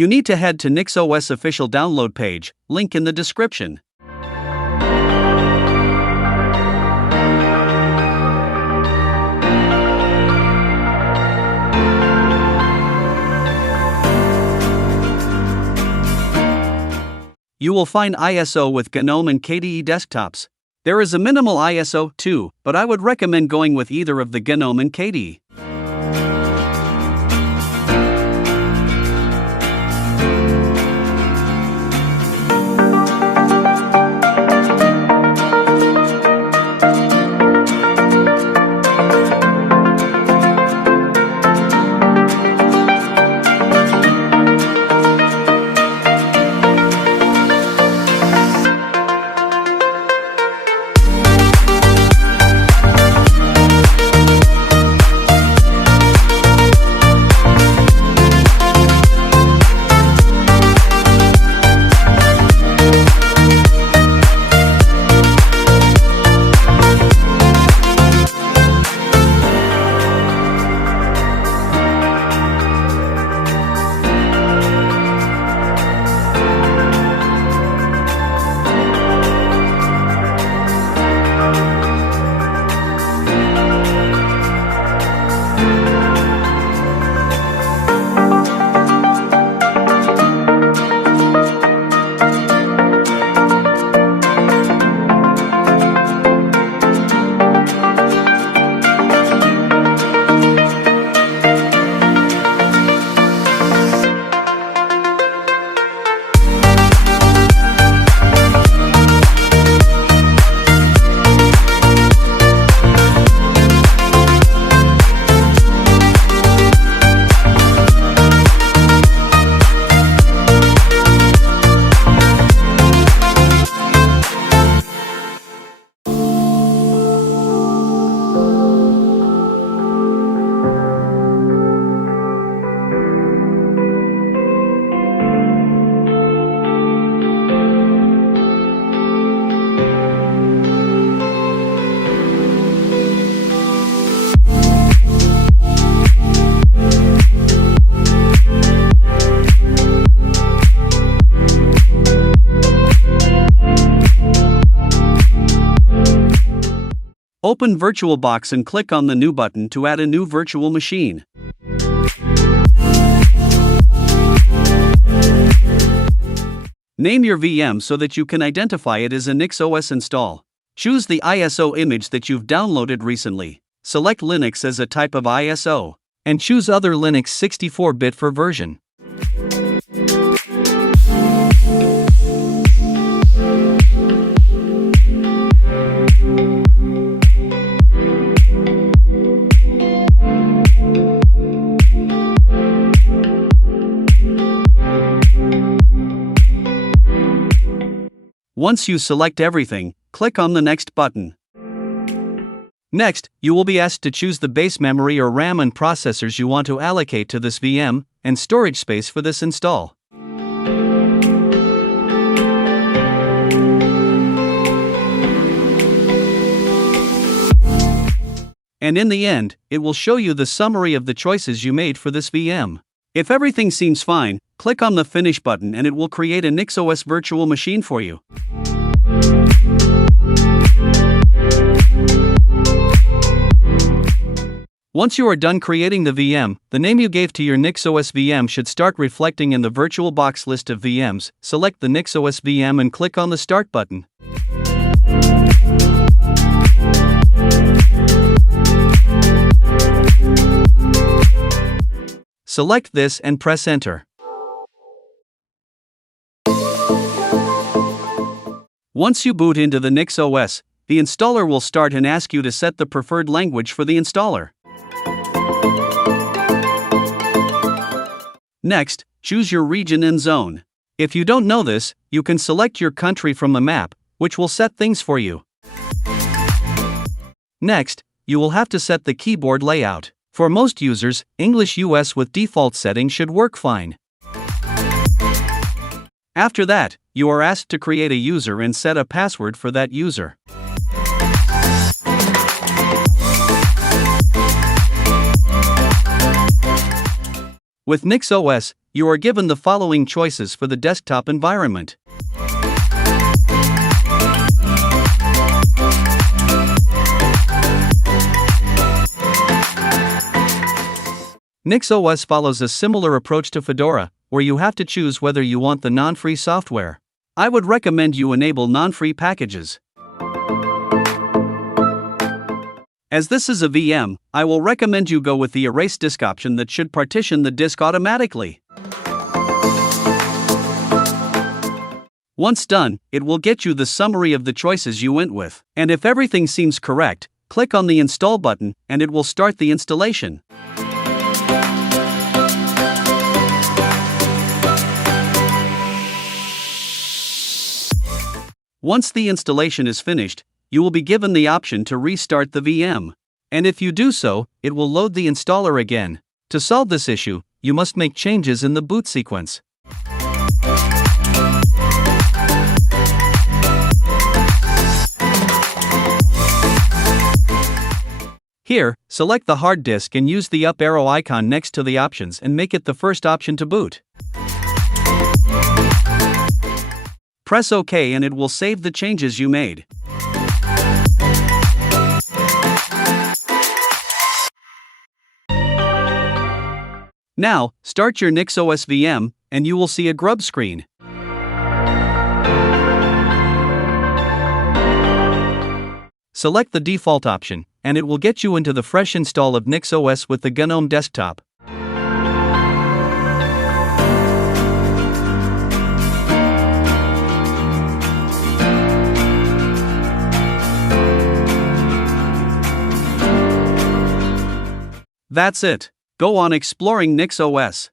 you need to head to NixOS official download page, link in the description. You will find ISO with GNOME and KDE desktops. There is a minimal ISO too, but I would recommend going with either of the GNOME and KDE. Open VirtualBox and click on the New button to add a new virtual machine. Name your VM so that you can identify it as a NixOS install. Choose the ISO image that you've downloaded recently. Select Linux as a type of ISO, and choose other Linux 64-bit for version. Once you select everything, click on the Next button. Next, you will be asked to choose the base memory or RAM and processors you want to allocate to this VM, and storage space for this install. And in the end, it will show you the summary of the choices you made for this VM. If everything seems fine, click on the Finish button and it will create a NixOS virtual machine for you. Once you are done creating the VM, the name you gave to your NixOS VM should start reflecting in the VirtualBox list of VMs. Select the NixOS VM and click on the Start button. Select this and press Enter. Once you boot into the NixOS, the installer will start and ask you to set the preferred language for the installer. Next, choose your region and zone. If you don't know this, you can select your country from the map, which will set things for you. Next, you will have to set the keyboard layout. For most users, English US with default settings should work fine. After that, you are asked to create a user and set a password for that user. With NixOS, you are given the following choices for the desktop environment. NixOS follows a similar approach to Fedora, where you have to choose whether you want the non-free software. I would recommend you enable non-free packages. As this is a VM, I will recommend you go with the Erase Disk option that should partition the disk automatically. Once done, it will get you the summary of the choices you went with. And if everything seems correct, click on the Install button and it will start the installation. Once the installation is finished, you will be given the option to restart the VM. And if you do so, it will load the installer again. To solve this issue, you must make changes in the boot sequence. Here, select the hard disk and use the up arrow icon next to the options and make it the first option to boot. Press OK and it will save the changes you made. Now, start your NixOS VM, and you will see a grub screen. Select the default option, and it will get you into the fresh install of NixOS with the GNOME desktop. That's it. Go on exploring NixOS.